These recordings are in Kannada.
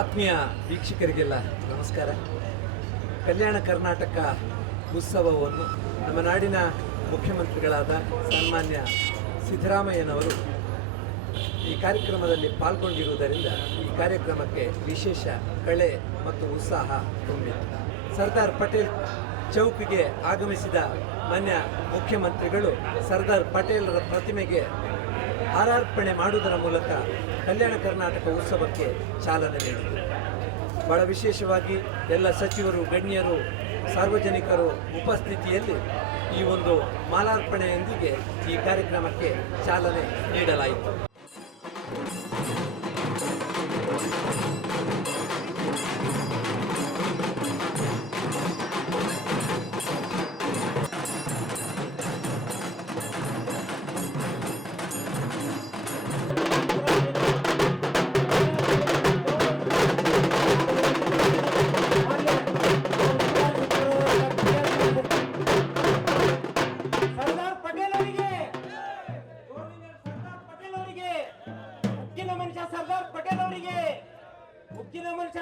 ಆತ್ಮೀಯ ವೀಕ್ಷಕರಿಗೆಲ್ಲ ನಮಸ್ಕಾರ. ಕಲ್ಯಾಣ ಕರ್ನಾಟಕ ಉತ್ಸವವನ್ನು ನಮ್ಮ ನಾಡಿನ ಮುಖ್ಯಮಂತ್ರಿಗಳಾದ ಸನ್ಮಾನ್ಯ ಸಿದ್ದರಾಮಯ್ಯನವರು ಈ ಕಾರ್ಯಕ್ರಮದಲ್ಲಿ ಪಾಲ್ಗೊಂಡಿರುವುದರಿಂದ ಈ ಕಾರ್ಯಕ್ರಮಕ್ಕೆ ವಿಶೇಷ ಕಳೆ ಮತ್ತು ಉತ್ಸಾಹ ತುಂಬಿದೆ. ಸರ್ದಾರ್ ಪಟೇಲ್ ಚೌಕ್ಗೆ ಆಗಮಿಸಿದ ಮಾನ್ಯ ಮುಖ್ಯಮಂತ್ರಿಗಳು ಸರ್ದಾರ್ ಪಟೇಲರ ಪ್ರತಿಮೆಗೆ ಹಾರಾರ್ಪಣೆ ಮಾಡುವುದರ ಮೂಲಕ ಕಲ್ಯಾಣ ಕರ್ನಾಟಕ ಉತ್ಸವಕ್ಕೆ ಚಾಲನೆ ನೀಡಿದರು. ಬಹಳ ವಿಶೇಷವಾಗಿ ಎಲ್ಲ ಸಚಿವರು, ಗಣ್ಯರು, ಸಾರ್ವಜನಿಕರು ಉಪಸ್ಥಿತಿಯಲ್ಲಿ ಈ ಒಂದು ಮಾಲಾರ್ಪಣೆಯೊಂದಿಗೆ ಈ ಕಾರ್ಯಕ್ರಮಕ್ಕೆ ಚಾಲನೆ ನೀಡಲಾಯಿತು.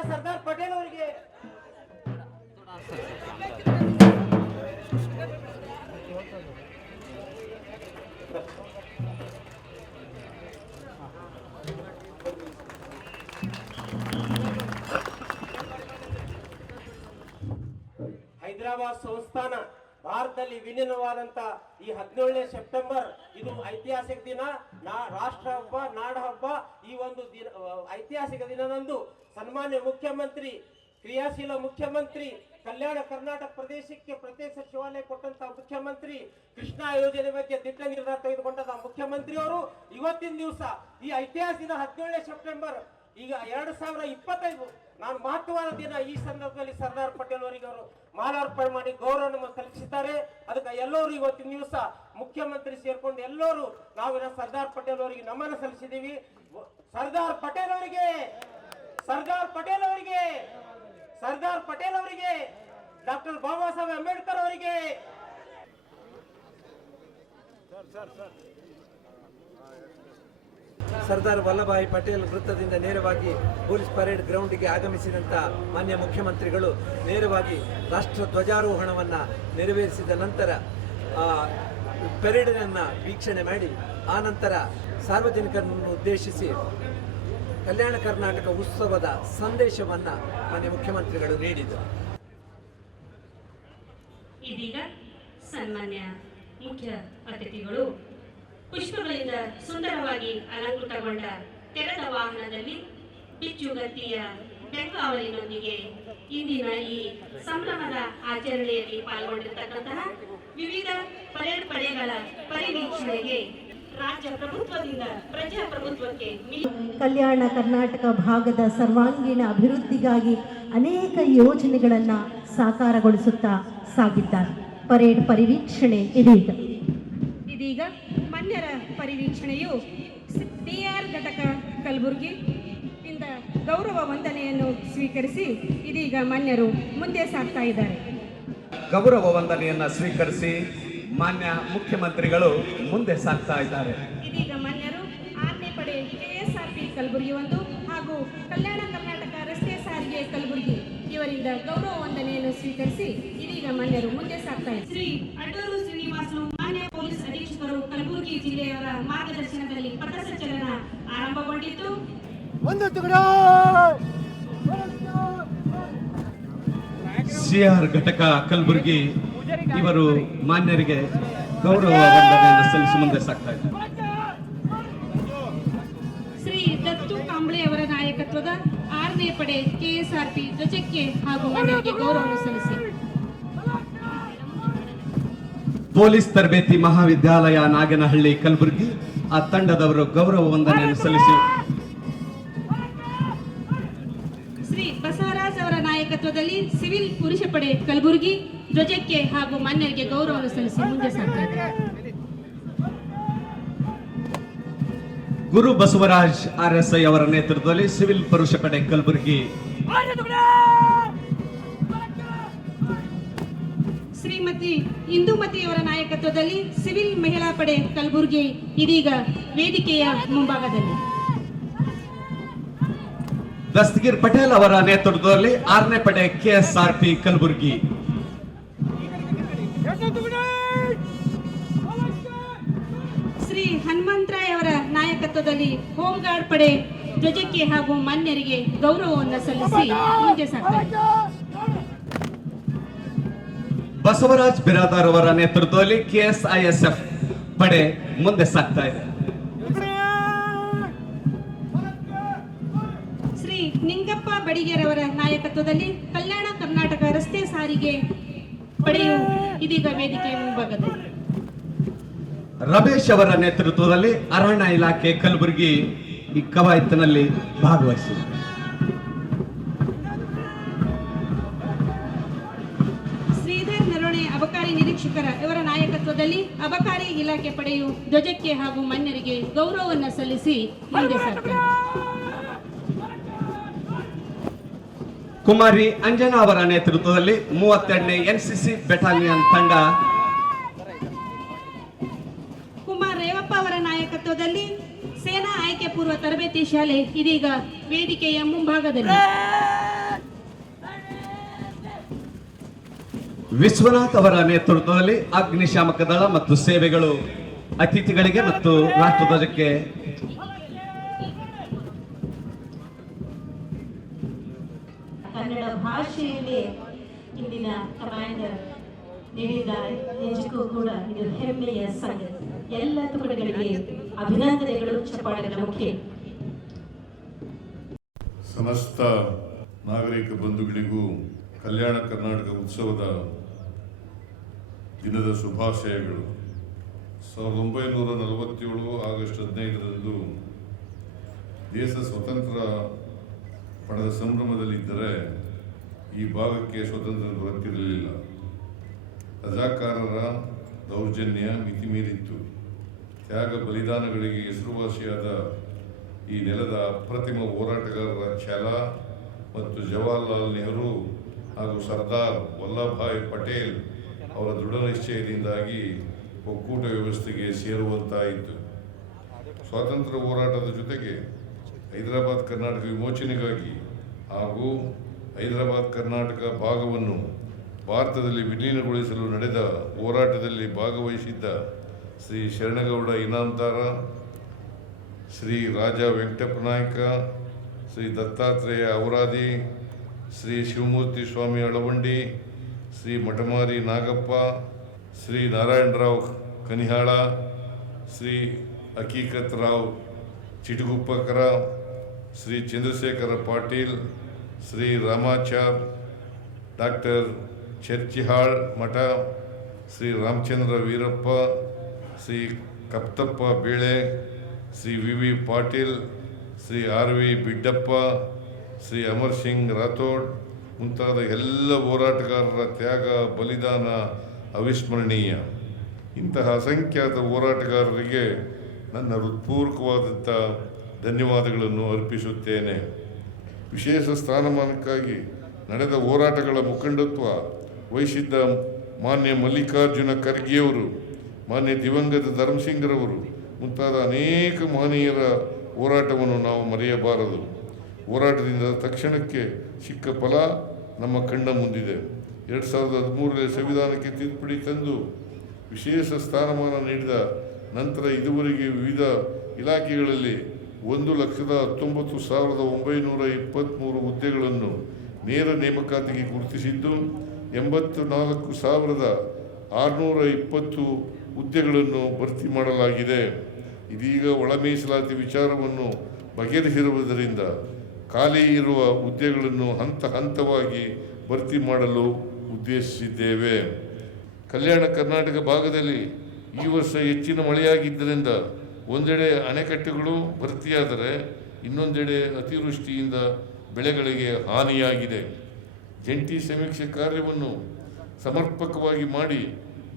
ಸರ್ದಾರ್ ಪಟೇಲ್ ಅವರಿಗೆ ಹೈದರಾಬಾದ್ ಸಂಸ್ಥಾನ ಭಾರತದಲ್ಲಿ ವಿಲೀನವಾದಂತ ಈ 17ನೇ ಸೆಪ್ಟೆಂಬರ್ ಇದು ಐತಿಹಾಸಿಕ ದಿನ. ರಾಷ್ಟ್ರ ಹಬ್ಬ, ನಾಡ ಹಬ್ಬ. ಈ ಒಂದು ದಿನ ಐತಿಹಾಸಿಕ ದಿನದಂದು ಸನ್ಮಾನ್ಯ ಮುಖ್ಯಮಂತ್ರಿ, ಕ್ರಿಯಾಶೀಲ ಮುಖ್ಯಮಂತ್ರಿ, ಕಲ್ಯಾಣ ಕರ್ನಾಟಕ ಪ್ರದೇಶಕ್ಕೆ ಪ್ರತ್ಯೇಕ ಸಚಿವಾಲಯ ಕೊಟ್ಟಂತ ಮುಖ್ಯಮಂತ್ರಿ, ಕೃಷ್ಣಾ ಯೋಜನೆ ಬಗ್ಗೆ ದಿಟ್ಟ ನಿರ್ಧಾರ ತೆಗೆದುಕೊಂಡಂತ ಮುಖ್ಯಮಂತ್ರಿ ಅವರು ಇವತ್ತಿನ ದಿವಸ ಈ ಐತಿಹಾಸಿಕ 17ನೇ ಸೆಪ್ಟೆಂಬರ್ ಈಗ 2025 ನಾನು ಮಹತ್ವವಾದ ದಿನ. ಈ ಸಂದರ್ಭದಲ್ಲಿ ಸರ್ದಾರ್ ಪಟೇಲ್ ಅವರಿಗೆ ಅವರು ಮಾಲಾರ್ಪಣೆ ಮಾಡಿ ಗೌರವ ಸಲ್ಲಿಸಿದ್ದಾರೆ. ಅದಕ್ಕೆ ಎಲ್ಲರೂ ಇವತ್ತಿನ ದಿವಸ ಮುಖ್ಯಮಂತ್ರಿ ಸೇರ್ಕೊಂಡು ಎಲ್ಲರೂ ನಾವಿನ ಸರ್ದಾರ್ ಪಟೇಲ್ ಅವರಿಗೆ ನಮನ ಸಲ್ಲಿಸಿದ್ದೀವಿ. ಸರ್ದಾರ್ ಪಟೇಲ್ ಅವರಿಗೆ, ಸರ್ದಾರ್ ಪಟೇಲ್ ಅವರಿಗೆ, ಸರ್ದಾರ್ ಪಟೇಲ್ ಅವರಿಗೆ, ಡಾಕ್ಟರ್ ಬಾಬಾ ಸಾಹೇಬ್ ಅಂಬೇಡ್ಕರ್ ಅವರಿಗೆ. ಸರ್ದಾರ್ ವಲ್ಲಭಾಯಿ ಪಟೇಲ್ ವೃತ್ತದಿಂದ ನೇರವಾಗಿ ಪೊಲೀಸ್ ಪರೇಡ್ ಗ್ರೌಂಡ್ಗೆ ಆಗಮಿಸಿದಂಥ ಮಾನ್ಯ ಮುಖ್ಯಮಂತ್ರಿಗಳು ನೇರವಾಗಿ ರಾಷ್ಟ್ರ ಧ್ವಜಾರೋಹಣವನ್ನು ನೆರವೇರಿಸಿದ ನಂತರ ಪರೇಡನ್ನು ವೀಕ್ಷಣೆ ಮಾಡಿ ಆನಂತರ ಸಾರ್ವಜನಿಕರನ್ನು ಉದ್ದೇಶಿಸಿ ಕಲ್ಯಾಣ ಕರ್ನಾಟಕ ಉತ್ಸವದ ಸಂದೇಶವನ್ನು ಮಾನ್ಯ ಮುಖ್ಯಮಂತ್ರಿಗಳು ನೀಡಿದರು. ಇದೀಗ ಸನ್ಮಾನ್ಯ ಮುಖ್ಯ ಅತಿಥಿಗಳು ಪುಷ್ಪಗಳಿಂದ ಸುಂದರವಾಗಿ ಅಲಂಕೃತಗೊಂಡ ತೆರೆದ ವಾಹನದಲ್ಲಿ ಬಿಚ್ಚುಗತ್ತಿಯ ಬೆಂಗಾವಲಿನೊಂದಿಗೆ ಇಂದಿನ ಈ ಸಂಭ್ರಮದ ಆಚರಣೆಯಲ್ಲಿ ಪಾಲ್ಗೊಂಡಿರತಕ್ಕಂತಹ ವಿವಿಧ ಪರೇಡ್ ಪಡೆಗಳ ಪರಿವೀಕ್ಷಣೆಗೆ ರಾಜ್ಯ ಪ್ರಭುತ್ವದಿಂದ ಪ್ರಜಾಪ್ರಭುತ್ವಕ್ಕೆ ಕಲ್ಯಾಣ ಕರ್ನಾಟಕ ಭಾಗದ ಸರ್ವಾಂಗೀಣ ಅಭಿವೃದ್ಧಿಗಾಗಿ ಅನೇಕ ಯೋಜನೆಗಳನ್ನು ಸಾಕಾರಗೊಳಿಸುತ್ತಾ ಸಾಗಿದ್ದಾರೆ. ಪರೇಡ್ ಪರಿವೀಕ್ಷಣೆ ಇದೀಗ ಮನ್ಯರ ಪರಿವೀಕ್ಷಣೆಯು ಟಿಆರ್ ಘಟಕ ಕಲಬುರಗಿ ಇಂದ ಗೌರವ ವಂದನೆಯನ್ನು ಸ್ವೀಕರಿಸಿ ಇದೀಗ ಮನ್ಯರು ಮುಂದೆ ಸಾಗ್ತಾ ಇದ್ದಾರೆ. ಗೌರವ ವಂದನೆಯನ್ನ ಸ್ವೀಕರಿಸಿ ಮಾನ್ಯ ಮುಖ್ಯಮಂತ್ರಿಗಳು ಮುಂದೆ ಸಾಗ್ತಾ ಇದ್ದಾರೆ. ಇದೀಗ ಮನ್ಯರು 6ನೇ ಪಡೆ ಕೆಎಸ್ಆರ್ಪಿ ಕಲಬುರಗಿ 1 ಹಾಗೂ ಕಲ್ಯಾಣ ಕರ್ನಾಟಕ ರಸ್ತೆ ಸಾರಿಗೆ ಕಲಬುರಗಿ ಇವರಿಂದ ಗೌರವ ವಂದನೆಯನ್ನು ಸ್ವೀಕರಿಸಿ ಇದೀಗ ಮನ್ಯರು ಮುಂದೆ ಸಾಗ್ತಾ ಇದ್ದಾರೆ. ಶ್ರೀ ಅಡೂರು ಶ್ರೀನಿವಾಸರು ಮಾನ್ಯ ಪೊಲೀಸ್ ಅಧೀಕ್ಷಕರು ಕಲಬುರಗಿ ಜಿಲ್ಲೆಯವರ ಮಾರ್ಗದರ್ಶನದಲ್ಲಿ ಪಥಸಂಚಲನ ಆರಂಭಗೊಂಡಿದ್ದು ಸಿಆರ್ ಘಟಕ ಕಲಬುರಗಿ ಇವರು ಮಾನ್ಯರಿಗೆ ಗೌರವ ವಂದನೆಯನ್ನು ಸಲ್ಲಿಸಿ ಮುಂದೆ ಸಾಗ್ತಾ ಇದ್ದಾರೆ. ಶ್ರೀ ದತ್ತು ಕಾಂಬ್ಳೆ ಅವರ ನಾಯಕತ್ವದ 6ನೇ ಪಡೆ ಕೆಎಸ್ಆರ್ಪಿ ಧ್ವಜಕ್ಕೆ ಹಾಗೂ ಮನ್ಯರಿಗೆ ಗೌರವ ಸಲ್ಲಿಸಿ ಪೊಲೀಸ್ ತರಬೇತಿ ಮಹಾವಿದ್ಯಾಲಯ ನಾಗನಹಳ್ಳಿ ಕಲಬುರಗಿ ಆ ತಂಡದವರು ಗೌರವ ವಂದನೆಯನ್ನು ಸಲ್ಲಿಸಿ ಶ್ರೀ ಬಸವರಾಜ್ ಅವರ ನಾಯಕತ್ವದಲ್ಲಿ ಸಿವಿಲ್ ಪುರುಷ ಪಡೆ ಕಲಬುರಗಿ ಧ್ವಜಕ್ಕೆ ಹಾಗೂ ಮಾನ್ಯರಿಗೆ ಗೌರವವನ್ನು ಸಲ್ಲಿಸಿ ಮುಂದೆ ಸಾಗ್ತಾರೆ. ಗುರು ಬಸವರಾಜ್ RSI ಅವರ ನೇತೃತ್ವದಲ್ಲಿ ಸಿವಿಲ್ ಪುರುಷ ಪಡೆ ಕಲಬುರಗಿ, ಶ್ರೀಮತಿ ಇಂದುಮತಿಯವರ ನಾಯಕತ್ವದಲ್ಲಿ ಸಿವಿಲ್ ಮಹಿಳಾ ಪಡೆ ಕಲಬುರಗಿ ಇದೀಗ ವೇದಿಕೆಯ ಮುಂಭಾಗದಲ್ಲಿ. ದಸ್ತಗೀರ್ ಪಟೇಲ್ ಅವರ ನೇತೃತ್ವದಲ್ಲಿ 6ನೇ ಪಡೆ KSRP ಕಲಬುರಗಿ. ಶ್ರೀ ಹನುಮಂತರಾಯ್ ಅವರ ನಾಯಕತ್ವದಲ್ಲಿ ಹೋಮ್ ಗಾರ್ಡ್ ಪಡೆ ಧ್ವಜಕ್ಕೆ ಹಾಗೂ ಮಾನ್ಯರಿಗೆ ಗೌರವವನ್ನು ಸಲ್ಲಿಸಿ ಮುಂದೆ ಸಾಗ್ತಾರೆ. ಬಸವರಾಜ್ ಬಿರಾದಾರ್ ಅವರ ನೇತೃತ್ವದಲ್ಲಿ KSISF ಪಡೆ ಮುಂದೆ ಸಾಗ್ತಾ ಇದೆ. ಶ್ರೀ ನಿಂಗಪ್ಪ ಬಡಿಗೇರವರ ನಾಯಕತ್ವದಲ್ಲಿ ಕಲ್ಯಾಣ ಕರ್ನಾಟಕ ರಸ್ತೆ ಸಾರಿಗೆ ಪಡೆಯು ಇದೀಗ ವೇದಿಕೆಯ ಮುಂಭಾಗದಲ್ಲಿ. ರಮೇಶ್ ಅವರ ನೇತೃತ್ವದಲ್ಲಿ ಅರಣ್ಯ ಇಲಾಖೆ ಕಲಬುರಗಿ ಈ ಕವಾಯತಿನಲ್ಲಿ ಭಾಗವಹಿಸಿದೆ. ಶ್ರೀಧರ್ ನರೋಣೆ ಅಬಕಾರಿ ನಿರೀಕ್ಷಕರ ಇವರ ನಾಯಕತ್ವದಲ್ಲಿ ಅಬಕಾರಿ ಇಲಾಖೆ ಪಡೆಯು ಧ್ವಜಕ್ಕೆ ಹಾಗೂ ಮಾನ್ಯರಿಗೆ ಗೌರವವನ್ನು ಸಲ್ಲಿಸಿ ಮುಂದೆ ಸಾಗ್ತಾರೆ. ಕುಮಾರಿ ಅಂಜನಾ ಅವರ ನೇತೃತ್ವದಲ್ಲಿ 32ನೇ NCC ಬೆಟಾಲಿಯನ್ ತಂಡ, ಕುಮಾರ್ ರೇವಪ್ಪ ಅವರ ನಾಯಕತ್ವದಲ್ಲಿ ಸೇನಾ ಆಯ್ಕೆ ಪೂರ್ವ ತರಬೇತಿ ಶಾಲೆ ಇದೀಗ ವೇದಿಕೆಯ ಮುಂಭಾಗದಲ್ಲಿ. ವಿಶ್ವನಾಥ್ ಅವರ ನೇತೃತ್ವದಲ್ಲಿ ಅಗ್ನಿಶಾಮಕ ದಳ ಮತ್ತು ಸೇವೆಗಳು ಅತಿಥಿಗಳಿಗೆ ಮತ್ತು ರಾಷ್ಟ್ರಧ್ವಜಕ್ಕೆ ಕನ್ನಡ ಭಾಷೆಯಲ್ಲಿ ಇಂದಿನ ಕಮಾಂಡರ್ ನೀಡಿದ್ದಾರೆ. ನಿಜಕ್ಕೂ ಕೂಡ ಇದು ಹೆಮ್ಮೆಯ ಸಂಗತಿ. ಎಲ್ಲ ತುಕಡಿಗಳಿಗೆ ಅಭಿನಂದನೆಗಳು, ಚಪ್ಪಾಳೆಗಳ ಮುಖ್ಯ. ಸಮಸ್ತ ನಾಗರಿಕ ಬಂಧುಗಳಿಗೂ ಕಲ್ಯಾಣ ಕರ್ನಾಟಕ ಉತ್ಸವದ ದಿನದ ಶುಭಾಶಯಗಳು. 1947 ಆಗಸ್ಟ್ 15ರಂದು ದೇಶ ಸ್ವತಂತ್ರ ಪಡೆದ ಸಂಭ್ರಮದಲ್ಲಿದ್ದರೆ ಈ ಭಾಗಕ್ಕೆ ಸ್ವತಂತ್ರ ದೊರಕಿರಲಿಲ್ಲ. ರಜಾಕಾರರ ದೌರ್ಜನ್ಯ ಮಿತಿಮೀರಿತ್ತು. ತ್ಯಾಗ ಬಲಿದಾನಗಳಿಗೆ ಹೆಸರುವಾಸಿಯಾದ ಈ ನೆಲದ ಅಪ್ರತಿಮ ಹೋರಾಟಗಾರರ ಛಲ ಮತ್ತು ಜವಾಹರ್ಲಾಲ್ ನೆಹರು ಹಾಗೂ ಸರ್ದಾರ್ ವಲ್ಲಭಭಾಯ್ ಪಟೇಲ್ ಅವರ ದೃಢ ನಿಶ್ಚಯದಿಂದಾಗಿ ಒಕ್ಕೂಟ ವ್ಯವಸ್ಥೆಗೆ ಸೇರುವಂತಾಯಿತು. ಸ್ವಾತಂತ್ರ್ಯ ಹೋರಾಟದ ಜೊತೆಗೆ ಹೈದರಾಬಾದ್ ಕರ್ನಾಟಕ ವಿಮೋಚನೆಗಾಗಿ ಹಾಗೂ ಹೈದರಾಬಾದ್ ಕರ್ನಾಟಕ ಭಾಗವನ್ನು ಭಾರತದಲ್ಲಿ ವಿಲೀನಗೊಳಿಸಲು ನಡೆದ ಹೋರಾಟದಲ್ಲಿ ಭಾಗವಹಿಸಿದ್ದ Shri Sharanagouda Inamdar, Shri Raja Venkatappa Nayaka, Shri Dattatreya Auradi, Shri Shivamurthy Swamy Alavandi, Shri Mathamari Nagappa, Shri Narayanarao Kanihal, Shri Hakikat Rao Chitaguppakar, Shri Chandrashekhar Patil, Shri Ramachar, doctor Charchihal Math, Shri Ramachandra Veerappa, Shri Kaptappa Bele, Shri V V Patil, Shri R V Biddappa, Shri Amar Singh Rathod ಮುಂತಾದ ಎಲ್ಲ ಹೋರಾಟಗಾರರ ತ್ಯಾಗ ಬಲಿದಾನ ಅವಿಸ್ಮರಣೀಯ. ಇಂತಹ ಅಸಂಖ್ಯಾತ ಹೋರಾಟಗಾರರಿಗೆ ನನ್ನ ಹೃತ್ಪೂರ್ವಕವಾದಂಥ ಧನ್ಯವಾದಗಳನ್ನು ಅರ್ಪಿಸುತ್ತೇನೆ. ವಿಶೇಷ ಸ್ಥಾನಮಾನಕ್ಕಾಗಿ ನಡೆದ ಹೋರಾಟಗಳ ಮುಖಂಡತ್ವ ವಹಿಸಿದ್ದ ಮಾನ್ಯ ಮಲ್ಲಿಕಾರ್ಜುನ ಖರ್ಗೆಯವರು, ಮಾನ್ಯ ದಿವಂಗತ ಧರ್ಮಸಿಂಗ್ರವರು ಮುಂತಾದ ಅನೇಕ ಮಹನೀಯರ ಹೋರಾಟವನ್ನು ನಾವು ಮರೆಯಬಾರದು. ಹೋರಾಟದಿಂದ ತಕ್ಷಣಕ್ಕೆ ಸಿಕ್ಕ ಫಲ ನಮ್ಮ ಕಣ್ಣ ಮುಂದಿದೆ. 2013ರಲ್ಲಿ ಸಂವಿಧಾನಕ್ಕೆ ತಿದ್ದುಪಡಿ ತಂದು ವಿಶೇಷ ಸ್ಥಾನಮಾನ ನೀಡಿದ ನಂತರ ಇದುವರೆಗೆ ವಿವಿಧ ಇಲಾಖೆಗಳಲ್ಲಿ 1,19,923 ಹುದ್ದೆಗಳನ್ನು ನೇರ ನೇಮಕಾತಿಗೆ ಗುರುತಿಸಿದ್ದು 84,620 ಹುದ್ದೆಗಳನ್ನು ಭರ್ತಿ ಮಾಡಲಾಗಿದೆ. ಇದೀಗ ಒಳ ಮೀಸಲಾತಿ ವಿಚಾರವನ್ನು ಬಗೆಹರಿಸಿರುವುದರಿಂದ ಖಾಲಿ ಇರುವ ಹುದ್ದೆಗಳನ್ನು ಹಂತ ಹಂತವಾಗಿ ಭರ್ತಿ ಮಾಡಲು ಉದ್ದೇಶಿಸಿದ್ದೇವೆ. ಕಲ್ಯಾಣ ಕರ್ನಾಟಕ ಭಾಗದಲ್ಲಿ ಈ ವರ್ಷ ಹೆಚ್ಚಿನ ಮಳೆಯಾಗಿದ್ದರಿಂದ ಒಂದೆಡೆ ಅಣೆಕಟ್ಟೆಗಳು ಭರ್ತಿಯಾದರೆ ಇನ್ನೊಂದೆಡೆ ಅತಿವೃಷ್ಟಿಯಿಂದ ಬೆಳೆಗಳಿಗೆ ಹಾನಿಯಾಗಿದೆ. ಜಂಟಿ ಸಮೀಕ್ಷೆ ಕಾರ್ಯವನ್ನು ಸಮರ್ಪಕವಾಗಿ ಮಾಡಿ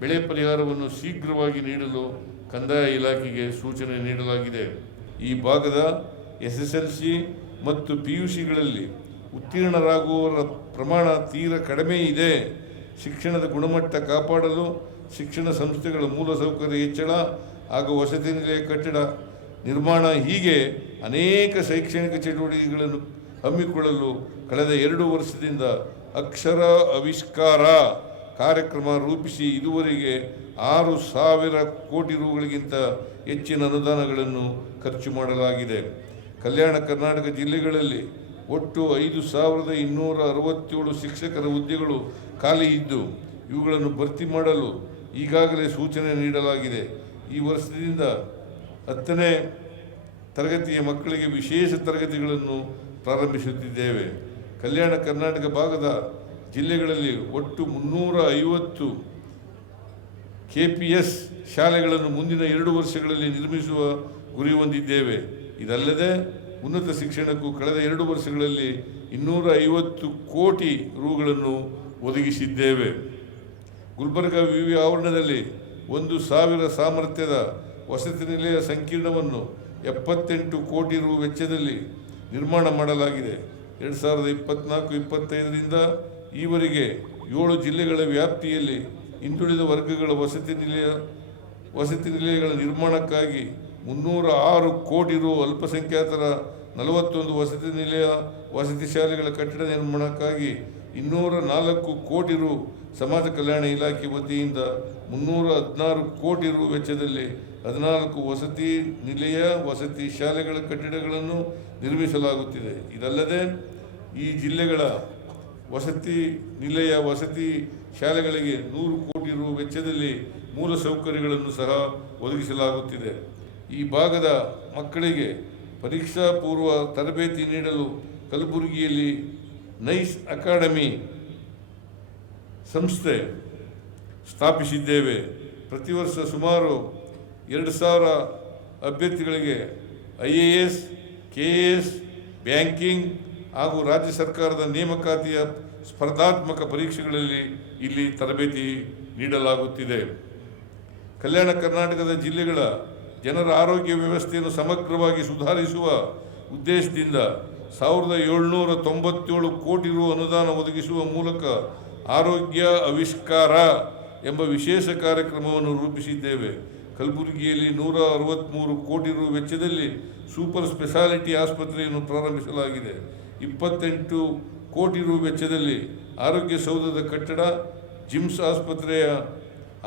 ಬೆಳೆ ಪರಿಹಾರವನ್ನು ಶೀಘ್ರವಾಗಿ ನೀಡಲು ಕಂದಾಯ ಇಲಾಖೆಗೆ ಸೂಚನೆ ನೀಡಲಾಗಿದೆ. ಈ ಭಾಗದ SSLC ಮತ್ತು PUCಗಳಲ್ಲಿ ಉತ್ತೀರ್ಣರಾಗುವವರ ಪ್ರಮಾಣ ತೀರ ಕಡಿಮೆ ಇದೆ. ಶಿಕ್ಷಣದ ಗುಣಮಟ್ಟ ಕಾಪಾಡಲು ಶಿಕ್ಷಣ ಸಂಸ್ಥೆಗಳ ಮೂಲಸೌಕರ್ಯ ಹೆಚ್ಚಳ ಹಾಗೂ ವಸತಿ ನಿಲಯ ಕಟ್ಟಡ ನಿರ್ಮಾಣ ಹೀಗೆ ಅನೇಕ ಶೈಕ್ಷಣಿಕ ಚಟುವಟಿಕೆಗಳನ್ನು ಹಮ್ಮಿಕೊಳ್ಳಲು ಕಳೆದ 2 ವರ್ಷದಿಂದ ಅಕ್ಷರ ಆವಿಷ್ಕಾರ ಕಾರ್ಯಕ್ರಮ ರೂಪಿಸಿ ಇದುವರೆಗೆ 6,000 ಕೋಟಿ ರೂಗಳಿಗಿಂತ ಹೆಚ್ಚಿನ ಅನುದಾನಗಳನ್ನು ಖರ್ಚು ಮಾಡಲಾಗಿದೆ. ಕಲ್ಯಾಣ ಕರ್ನಾಟಕ ಜಿಲ್ಲೆಗಳಲ್ಲಿ ಒಟ್ಟು 5,267 ಶಿಕ್ಷಕರ ಹುದ್ದೆಗಳು ಖಾಲಿ ಇದ್ದು ಇವುಗಳನ್ನು ಭರ್ತಿ ಮಾಡಲು ಈಗಾಗಲೇ ಸೂಚನೆ ನೀಡಲಾಗಿದೆ. ಈ ವರ್ಷದಿಂದ 10ನೇ ತರಗತಿಯ ಮಕ್ಕಳಿಗೆ ವಿಶೇಷ ತರಗತಿಗಳನ್ನು ಪ್ರಾರಂಭಿಸುತ್ತಿದ್ದೇವೆ. ಕಲ್ಯಾಣ ಕರ್ನಾಟಕ ಭಾಗದ ಜಿಲ್ಲೆಗಳಲ್ಲಿ ಒಟ್ಟು 350 KPS ಶಾಲೆಗಳನ್ನು ಮುಂದಿನ 2 ವರ್ಷಗಳಲ್ಲಿ ನಿರ್ಮಿಸುವ ಗುರಿ ಹೊಂದಿದ್ದೇವೆ. ಇದಲ್ಲದೆ ಉನ್ನತ ಶಿಕ್ಷಣಕ್ಕೂ ಕಳೆದ 2 ವರ್ಷಗಳಲ್ಲಿ 250 ಕೋಟಿ ರೂಗಳನ್ನು ಒದಗಿಸಿದ್ದೇವೆ. ಗುಲ್ಬರ್ಗಾ ವಿವಿ ಆವರಣದಲ್ಲಿ 1,000 ಸಾಮರ್ಥ್ಯದ ವಸತಿ ನಿಲಯ ಸಂಕೀರ್ಣವನ್ನು 78 ಕೋಟಿ ರು ವೆಚ್ಚದಲ್ಲಿ ನಿರ್ಮಾಣ ಮಾಡಲಾಗಿದೆ. 2024-25ರಿಂದ ಈವರೆಗೆ 7 ಜಿಲ್ಲೆಗಳ ವ್ಯಾಪ್ತಿಯಲ್ಲಿ ಹಿಂದುಳಿದ ವರ್ಗಗಳ ವಸತಿ ನಿಲಯಗಳ ನಿರ್ಮಾಣಕ್ಕಾಗಿ 306 ಕೋಟಿ ರು, ಅಲ್ಪಸಂಖ್ಯಾತರ 41 ವಸತಿ ನಿಲಯ ವಸತಿ ಶಾಲೆಗಳ ಕಟ್ಟಡ ನಿರ್ಮಾಣಕ್ಕಾಗಿ 204 ಕೋಟಿ ರು, ಸಮಾಜ ಕಲ್ಯಾಣ ಇಲಾಖೆ ವತಿಯಿಂದ 316 ಕೋಟಿ ರು ವೆಚ್ಚದಲ್ಲಿ 14 ವಸತಿ ನಿಲಯ ವಸತಿ ಶಾಲೆಗಳ ಕಟ್ಟಡಗಳನ್ನು ನಿರ್ಮಿಸಲಾಗುತ್ತಿದೆ. ಇದಲ್ಲದೆ ಈ ಜಿಲ್ಲೆಗಳ ವಸತಿ ನಿಲಯ ವಸತಿ ಶಾಲೆಗಳಿಗೆ 100 ಕೋಟಿ ರು ವೆಚ್ಚದಲ್ಲಿ ಮೂಲ ಸೌಕರ್ಯಗಳನ್ನು ಸಹ ಒದಗಿಸಲಾಗುತ್ತಿದೆ. ಈ ಭಾಗದ ಮಕ್ಕಳಿಗೆ ಪರೀಕ್ಷಾ ಪೂರ್ವ ತರಬೇತಿ ನೀಡಲು ಕಲಬುರಗಿಯಲ್ಲಿ ನೈಸ್ ಅಕಾಡೆಮಿ ಸಂಸ್ಥೆ ಸ್ಥಾಪಿಸಿದ್ದೇವೆ. ಪ್ರತಿ ವರ್ಷ ಸುಮಾರು 2,000 ಅಭ್ಯರ್ಥಿಗಳಿಗೆ IAS, KAS, ಬ್ಯಾಂಕಿಂಗ್ ಹಾಗೂ ರಾಜ್ಯ ಸರ್ಕಾರದ ನೇಮಕಾತಿಯ ಸ್ಪರ್ಧಾತ್ಮಕ ಪರೀಕ್ಷೆಗಳಲ್ಲಿ ಇಲ್ಲಿ ತರಬೇತಿ ನೀಡಲಾಗುತ್ತಿದೆ. ಕಲ್ಯಾಣ ಕರ್ನಾಟಕದ ಜಿಲ್ಲೆಗಳ ಜನರ ಆರೋಗ್ಯ ವ್ಯವಸ್ಥೆಯನ್ನು ಸಮಗ್ರವಾಗಿ ಸುಧಾರಿಸುವ ಉದ್ದೇಶದಿಂದ 1,797 ಕೋಟಿ ರು ಅನುದಾನ ಒದಗಿಸುವ ಮೂಲಕ ಆರೋಗ್ಯ ಆವಿಷ್ಕಾರ ಎಂಬ ವಿಶೇಷ ಕಾರ್ಯಕ್ರಮವನ್ನು ರೂಪಿಸಿದ್ದೇವೆ. ಕಲಬುರಗಿಯಲ್ಲಿ 163 ಕೋಟಿ ರು ವೆಚ್ಚದಲ್ಲಿ ಸೂಪರ್ ಸ್ಪೆಷಾಲಿಟಿ ಆಸ್ಪತ್ರೆಯನ್ನು ಪ್ರಾರಂಭಿಸಲಾಗಿದೆ. 28 ಕೋಟಿ ರು ವೆಚ್ಚದಲ್ಲಿ ಆರೋಗ್ಯ ಸೌಧದ ಕಟ್ಟಡ, ಜಿಮ್ಸ್ ಆಸ್ಪತ್ರೆಯ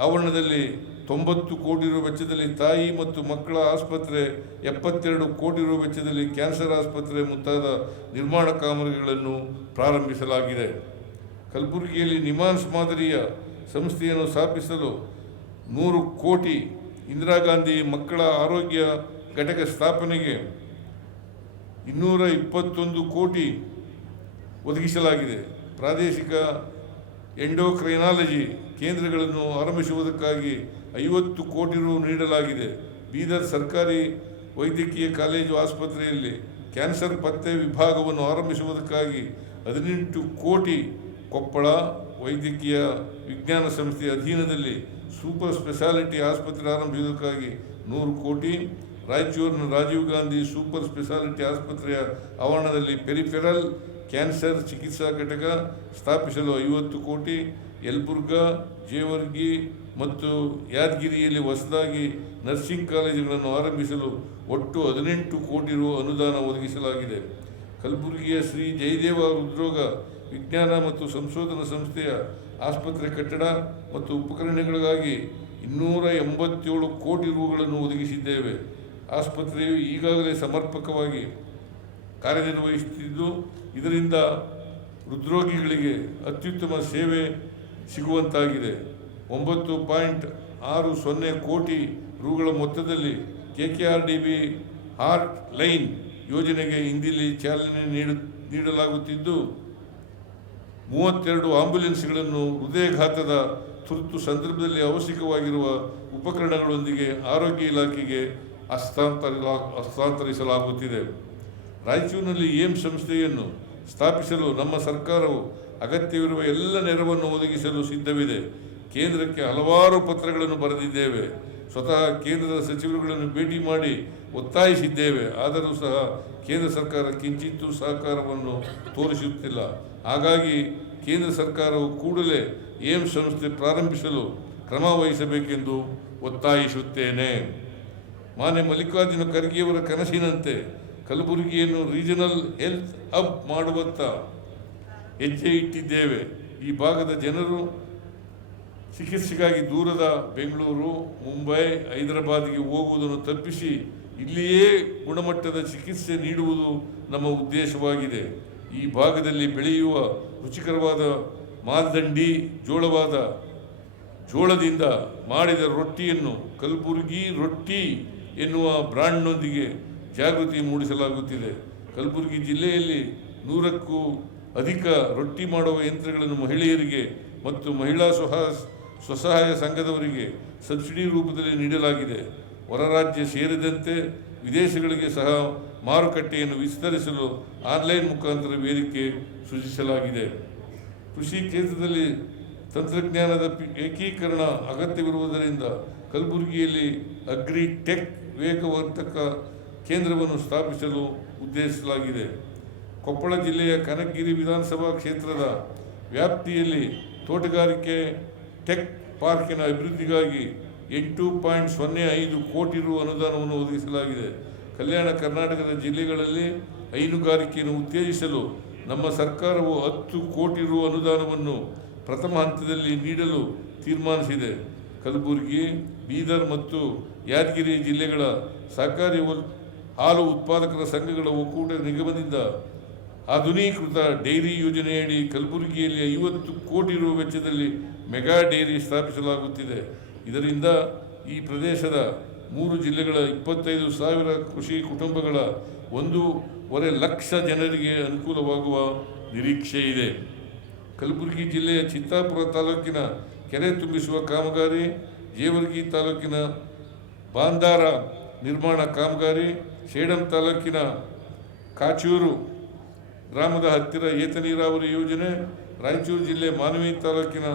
ಆವರಣದಲ್ಲಿ 90 ಕೋಟಿ ರು ವೆಚ್ಚದಲ್ಲಿ ತಾಯಿ ಮತ್ತು ಮಕ್ಕಳ ಆಸ್ಪತ್ರೆ, 72 ಕೋಟಿ ರು ವೆಚ್ಚದಲ್ಲಿ ಕ್ಯಾನ್ಸರ್ ಆಸ್ಪತ್ರೆ ಮುಂತಾದ ನಿರ್ಮಾಣ ಕಾಮಗಾರಿಗಳನ್ನು ಪ್ರಾರಂಭಿಸಲಾಗಿದೆ. ಕಲಬುರಗಿಯಲ್ಲಿ ನಿಮಾನ್ಸ್ ಮಾದರಿಯ ಸಂಸ್ಥೆಯನ್ನು ಸ್ಥಾಪಿಸಲು 100 ಕೋಟಿ, ಇಂದಿರಾ ಗಾಂಧಿ ಮಕ್ಕಳ ಆರೋಗ್ಯ ಘಟಕ ಸ್ಥಾಪನೆಗೆ 221 ಕೋಟಿ ಒದಗಿಸಲಾಗಿದೆ. ಪ್ರಾದೇಶಿಕ ಎಂಡೋಕ್ರೈನಾಲಜಿ ಕೇಂದ್ರಗಳನ್ನು ಆರಂಭಿಸುವುದಕ್ಕಾಗಿ 50 ಕೋಟಿ ರು ನೀಡಲಾಗಿದೆ. ಬೀದರ್ ಸರ್ಕಾರಿ ವೈದ್ಯಕೀಯ ಕಾಲೇಜು ಆಸ್ಪತ್ರೆಯಲ್ಲಿ ಕ್ಯಾನ್ಸರ್ ಪತ್ತೆ ವಿಭಾಗವನ್ನು ಆರಂಭಿಸುವುದಕ್ಕಾಗಿ 18 ಕೋಟಿ, ಕೊಪ್ಪಳ ವೈದ್ಯಕೀಯ ವಿಜ್ಞಾನ ಸಂಸ್ಥೆಯ ಅಧೀನದಲ್ಲಿ ಸೂಪರ್ ಸ್ಪೆಷಾಲಿಟಿ ಆಸ್ಪತ್ರೆ ಆರಂಭಿಸುವುದಕ್ಕಾಗಿ 100 ಕೋಟಿ, ರಾಯಚೂರಿನ ರಾಜೀವ್ ಗಾಂಧಿ ಸೂಪರ್ ಸ್ಪೆಷಾಲಿಟಿ ಆಸ್ಪತ್ರೆಯ ಆವರಣದಲ್ಲಿ ಪೆರಿಫೆರಲ್ ಕ್ಯಾನ್ಸರ್ ಚಿಕಿತ್ಸಾ ಘಟಕ ಸ್ಥಾಪಿಸಲು 50 ಕೋಟಿ, ಯಲಬುರ್ಗಾ, ಜೇವರ್ಗಿ ಮತ್ತು ಯಾದಗಿರಿಯಲ್ಲಿ ಹೊಸದಾಗಿ ನರ್ಸಿಂಗ್ ಕಾಲೇಜುಗಳನ್ನು ಆರಂಭಿಸಲು ಒಟ್ಟು 18 ಕೋಟಿ ರು ಅನುದಾನ ಒದಗಿಸಲಾಗಿದೆ. ಕಲಬುರಗಿಯ ಶ್ರೀ ಜಯದೇವ ಹೃದ್ರೋಗ ವಿಜ್ಞಾನ ಮತ್ತು ಸಂಶೋಧನಾ ಸಂಸ್ಥೆಯ ಆಸ್ಪತ್ರೆ ಕಟ್ಟಡ ಮತ್ತು ಉಪಕರಣಗಳಿಗಾಗಿ 287 ಕೋಟಿ ರೂಗಳನ್ನು ಒದಗಿಸಿದ್ದೇವೆ. ಆಸ್ಪತ್ರೆಯು ಈಗಾಗಲೇ ಸಮರ್ಪಕವಾಗಿ ಕಾರ್ಯನಿರ್ವಹಿಸುತ್ತಿದ್ದು ಇದರಿಂದ ಹೃದ್ರೋಗಿಗಳಿಗೆ ಅತ್ಯುತ್ತಮ ಸೇವೆ ಸಿಗುವಂತಾಗಿದೆ. 9.60 ಕೋಟಿ ರೂಗಳ ಮೊತ್ತದಲ್ಲಿ KKRDB ಹಾರ್ಟ್ ಲೈನ್ ಯೋಜನೆಗೆ ಇಂದಿಲ್ಲಿ ಚಾಲನೆ ನೀಡಲಾಗುತ್ತಿದ್ದು 32 ಆಂಬ್ಯುಲೆನ್ಸ್ಗಳನ್ನು ಹೃದಯಘಾತದ ತುರ್ತು ಸಂದರ್ಭದಲ್ಲಿ ಅವಶ್ಯಕವಾಗಿರುವ ಉಪಕರಣಗಳೊಂದಿಗೆ ಆರೋಗ್ಯ ಇಲಾಖೆಗೆ ಹಸ್ತಾಂತರಿಸಲಾಗುತ್ತಿದೆ. ರಾಯಚೂರಿನಲ್ಲಿ ಏಮ್ಸ್ ಸಂಸ್ಥೆಯನ್ನು ಸ್ಥಾಪಿಸಲು ನಮ್ಮ ಸರ್ಕಾರವು ಅಗತ್ಯವಿರುವ ಎಲ್ಲ ನೆರವನ್ನು ಒದಗಿಸಲು ಸಿದ್ಧವಿದೆ. ಕೇಂದ್ರಕ್ಕೆ ಹಲವಾರು ಪತ್ರಗಳನ್ನು ಬರೆದಿದ್ದೇವೆ. ಸ್ವತಃ ಕೇಂದ್ರದ ಸಚಿವರುಗಳನ್ನು ಭೇಟಿ ಮಾಡಿ ಒತ್ತಾಯಿಸಿದ್ದೇವೆ. ಆದರೂ ಸಹ ಕೇಂದ್ರ ಸರ್ಕಾರ ಕಿಂಚಿತ್ತೂ ಸಹಕಾರವನ್ನು ತೋರಿಸುತ್ತಿಲ್ಲ. ಹಾಗಾಗಿ ಕೇಂದ್ರ ಸರ್ಕಾರವು ಕೂಡಲೇ ಏಮ್ಸ್ ಸಂಸ್ಥೆ ಪ್ರಾರಂಭಿಸಲು ಕ್ರಮ ವಹಿಸಬೇಕೆಂದು ಒತ್ತಾಯಿಸುತ್ತೇನೆ. ಮಾನ್ಯ ಮಲ್ಲಿಕಾರ್ಜುನ ಖರ್ಗೆಯವರ ಕನಸಿನಂತೆ ಕಲಬುರಗಿಯನ್ನು ರೀಜನಲ್ ಹೆಲ್ತ್ ಹಬ್ ಮಾಡುವತ್ತ ಹೆಜ್ಜೆ ಇಟ್ಟಿದ್ದೇವೆ. ಈ ಭಾಗದ ಜನರು ಚಿಕಿತ್ಸೆಗಾಗಿ ದೂರದ ಬೆಂಗಳೂರು, ಮುಂಬೈ, ಹೈದರಾಬಾದ್ಗೆ ಹೋಗುವುದನ್ನು ತಪ್ಪಿಸಿ ಇಲ್ಲಿಯೇ ಗುಣಮಟ್ಟದ ಚಿಕಿತ್ಸೆ ನೀಡುವುದು ನಮ್ಮ ಉದ್ದೇಶವಾಗಿದೆ. ಈ ಭಾಗದಲ್ಲಿ ಬೆಳೆಯುವ ರುಚಿಕರವಾದ ಮಾಲ್ದಂಡಿ ಜೋಳದಿಂದ ಮಾಡಿದ ರೊಟ್ಟಿಯನ್ನು ಕಲಬುರಗಿ ರೊಟ್ಟಿ ಎನ್ನುವ ಬ್ರ್ಯಾಂಡ್ನೊಂದಿಗೆ ಜಾಗೃತಿ ಮೂಡಿಸಲಾಗುತ್ತಿದೆ. ಕಲಬುರಗಿ ಜಿಲ್ಲೆಯಲ್ಲಿ 100ಕ್ಕೂ ಅಧಿಕ ರೊಟ್ಟಿ ಮಾಡುವ ಯಂತ್ರಗಳನ್ನು ಮಹಿಳೆಯರಿಗೆ ಮತ್ತು ಮಹಿಳಾ ಸ್ವಸಹಾಯ ಸಂಘದವರಿಗೆ ಸಬ್ಸಿಡಿ ರೂಪದಲ್ಲಿ ನೀಡಲಾಗಿದೆ. ಹೊರ ರಾಜ್ಯ ಸೇರಿದಂತೆ ವಿದೇಶಗಳಿಗೆ ಸಹ ಮಾರುಕಟ್ಟೆಯನ್ನು ವಿಸ್ತರಿಸಲು ಆನ್ಲೈನ್ ಮುಖಾಂತರ ವೇದಿಕೆ ಸೃಜಿಸಲಾಗಿದೆ. ಕೃಷಿ ಕ್ಷೇತ್ರದಲ್ಲಿ ತಂತ್ರಜ್ಞಾನದ ಏಕೀಕರಣ ಅಗತ್ಯವಿರುವುದರಿಂದ ಕಲಬುರಗಿಯಲ್ಲಿ ಅಗ್ರಿ ಟೆಕ್ ವೇಗವರ್ಧಕ ಕೇಂದ್ರವನ್ನು ಸ್ಥಾಪಿಸಲು ಉದ್ದೇಶಿಸಲಾಗಿದೆ. ಕೊಪ್ಪಳ ಜಿಲ್ಲೆಯ ಕನಕಗಿರಿ ವಿಧಾನಸಭಾ ಕ್ಷೇತ್ರದ ವ್ಯಾಪ್ತಿಯಲ್ಲಿ ತೋಟಗಾರಿಕೆ ಟೆಕ್ ಪಾರ್ಕಿನ ಅಭಿವೃದ್ಧಿಗಾಗಿ 8.05 ಕೋಟಿ ರು ಅನುದಾನವನ್ನು ಒದಗಿಸಲಾಗಿದೆ. ಕಲ್ಯಾಣ ಕರ್ನಾಟಕದ ಜಿಲ್ಲೆಗಳಲ್ಲಿ ಹೈನುಗಾರಿಕೆಯನ್ನು ಉತ್ತೇಜಿಸಲು ನಮ್ಮ ಸರ್ಕಾರವು 10 ಕೋಟಿ ರು ಅನುದಾನವನ್ನು ಪ್ರಥಮ ಹಂತದಲ್ಲಿ ನೀಡಲು ತೀರ್ಮಾನಿಸಿದೆ. ಕಲಬುರಗಿ, ಬೀದರ್ ಮತ್ತು ಯಾದಗಿರಿ ಜಿಲ್ಲೆಗಳ ಸಹಕಾರಿ ಹಾಲು ಉತ್ಪಾದಕರ ಸಂಘಗಳ ಒಕ್ಕೂಟ ನಿಗಮದಿಂದ ಆಧುನೀಕೃತ ಡೈರಿ ಯೋಜನೆಯಡಿ ಕಲಬುರಗಿಯಲ್ಲಿ 50 ಕೋಟಿ ರು ವೆಚ್ಚದಲ್ಲಿ ಮೆಗಾ ಡೈರಿ ಸ್ಥಾಪಿಸಲಾಗುತ್ತಿದೆ. ಇದರಿಂದ ಈ ಪ್ರದೇಶದ 3 ಜಿಲ್ಲೆಗಳ 25,000 ಕೃಷಿ ಕುಟುಂಬಗಳ 1.5 ಲಕ್ಷ ಜನರಿಗೆ ಅನುಕೂಲವಾಗುವ ನಿರೀಕ್ಷೆ ಇದೆ. ಕಲಬುರಗಿ ಜಿಲ್ಲೆಯ ಚಿತ್ತಾಪುರ ತಾಲೂಕಿನ ಕೆರೆ ತುಂಬಿಸುವ ಕಾಮಗಾರಿ, ಜೇವರ್ಗಿ ತಾಲೂಕಿನ ಬಾಂದಾರ ನಿರ್ಮಾಣ ಕಾಮಗಾರಿ, ಸೇಡಂ ತಾಲೂಕಿನ ಕಾಚೂರು ಗ್ರಾಮದ ಹತ್ತಿರ ಏತ ನೀರಾವರಿ ಯೋಜನೆ, ರಾಯಚೂರು ಜಿಲ್ಲೆ ಮಾನವಿ ತಾಲೂಕಿನ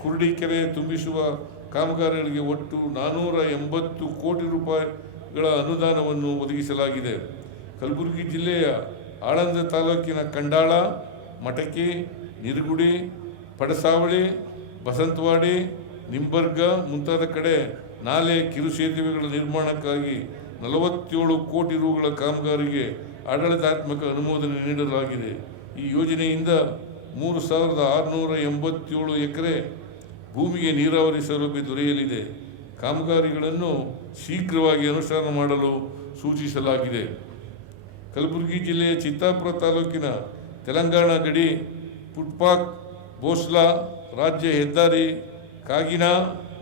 ಕುರುಡಿ ಕೆರೆ ತುಂಬಿಸುವ ಕಾಮಗಾರಿಗಳಿಗೆ ಒಟ್ಟು 480 ಕೋಟಿ ರೂಪಾಯಿಗಳ ಅನುದಾನವನ್ನು ಒದಗಿಸಲಾಗಿದೆ. ಕಲಬುರಗಿ ಜಿಲ್ಲೆಯ ಆಳಂದ ತಾಲೂಕಿನ ಕಂಡಾಳ, ಮಟಕಿ, ನಿರಗುಡಿ, ಪಡಸಾವಳಿ, ಬಸಂತವಾಡಿ, ನಿಂಬರ್ಗ ಮುಂತಾದ ಕಡೆ ನಾಲೆ ಕಿರು ಸೇತುವೆಗಳ ನಿರ್ಮಾಣಕ್ಕಾಗಿ 47 ಕೋಟಿ ರುಗಳ ಕಾಮಗಾರಿಗೆ ಆಡಳಿತಾತ್ಮಕ ಅನುಮೋದನೆ ನೀಡಲಾಗಿದೆ. ಈ ಯೋಜನೆಯಿಂದ 3,687 ಎಕರೆ ಭೂಮಿಗೆ ನೀರಾವರಿ ಸೌಲಭ್ಯ ದೊರೆಯಲಿದೆ. ಕಾಮಗಾರಿಗಳನ್ನು ಶೀಘ್ರವಾಗಿ ಅನುಷ್ಠಾನ ಮಾಡಲು ಸೂಚಿಸಲಾಗಿದೆ. ಕಲಬುರಗಿ ಜಿಲ್ಲೆಯ ಚಿತ್ತಾಪುರ ತಾಲೂಕಿನ ತೆಲಂಗಾಣ ಗಡಿ ಫುಟ್ಪಾತ್ ಬೋಸ್ಲಾ ರಾಜ್ಯ ಹೆದ್ದಾರಿ ಕಾಗಿನಾ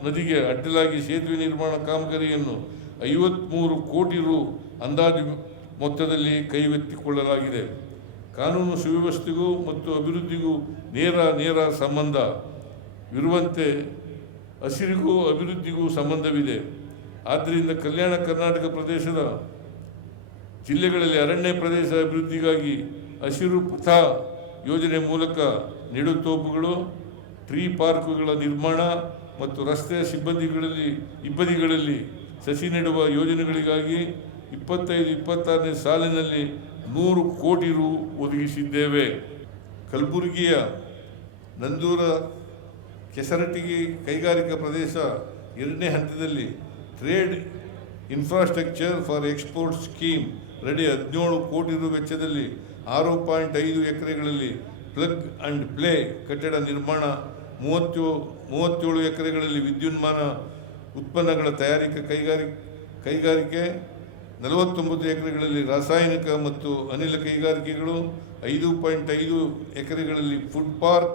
ನದಿಗೆ ಅಡ್ಡಲಾಗಿ ಸೇತುವೆ ನಿರ್ಮಾಣ ಕಾಮಗಾರಿಯನ್ನು 53 ಕೋಟಿ ರು ಅಂದಾಜು ಮೊತ್ತದಲ್ಲಿ ಕೈಗೆತ್ತಿಕೊಳ್ಳಲಾಗಿದೆ. ಕಾನೂನು ಸುವ್ಯವಸ್ಥೆಗೂ ಮತ್ತು ಅಭಿವೃದ್ಧಿಗೂ ನೇರ ಸಂಬಂಧವಿರುವಂತೆ ಹಸಿರಿಗೂ ಅಭಿವೃದ್ಧಿಗೂ ಸಂಬಂಧವಿದೆ. ಆದ್ದರಿಂದ ಕಲ್ಯಾಣ ಕರ್ನಾಟಕ ಪ್ರದೇಶದ ಜಿಲ್ಲೆಗಳಲ್ಲಿ ಅರಣ್ಯ ಪ್ರದೇಶ ಅಭಿವೃದ್ಧಿಗಾಗಿ ಹಸಿರು ಪಥ ಯೋಜನೆ ಮೂಲಕ ನೆಡುತೋಪುಗಳು, ಟ್ರೀ ಪಾರ್ಕ್ಗಳ ನಿರ್ಮಾಣ ಮತ್ತು ರಸ್ತೆಯ ಇಬ್ಬದಿಗಳಲ್ಲಿ ಸಸಿ ನೆಡುವ ಯೋಜನೆಗಳಿಗಾಗಿ 25-26ನೇ ಸಾಲಿನಲ್ಲಿ 100 ಕೋಟಿ ರು ಒದಗಿಸಿದ್ದೇವೆ. ಕಲಬುರಗಿಯ ನಂದೂರ ಕೆಸರಟಗಿ ಕೈಗಾರಿಕಾ ಪ್ರದೇಶ 2ನೇ ಹಂತದಲ್ಲಿ trade infrastructure for export scheme ರಡಿ 17 ಕೋಟಿ ರು ವೆಚ್ಚದಲ್ಲಿ 6.5 ಎಕರೆಗಳಲ್ಲಿ ಪ್ಲಗ್ ಅಂಡ್ ಪ್ಲೇ ಕಟ್ಟಡ ನಿರ್ಮಾಣ, 37 ಎಕರೆಗಳಲ್ಲಿ ವಿದ್ಯುನ್ಮಾನ ಉತ್ಪನ್ನಗಳ ತಯಾರಿಕಾ ಕೈಗಾರಿಕೆ, 49 ಎಕರೆಗಳಲ್ಲಿ ರಾಸಾಯನಿಕ ಮತ್ತು ಅನಿಲ ಕೈಗಾರಿಕೆಗಳು, 5.5 ಎಕರೆಗಳಲ್ಲಿ ಫುಡ್ ಪಾರ್ಕ್,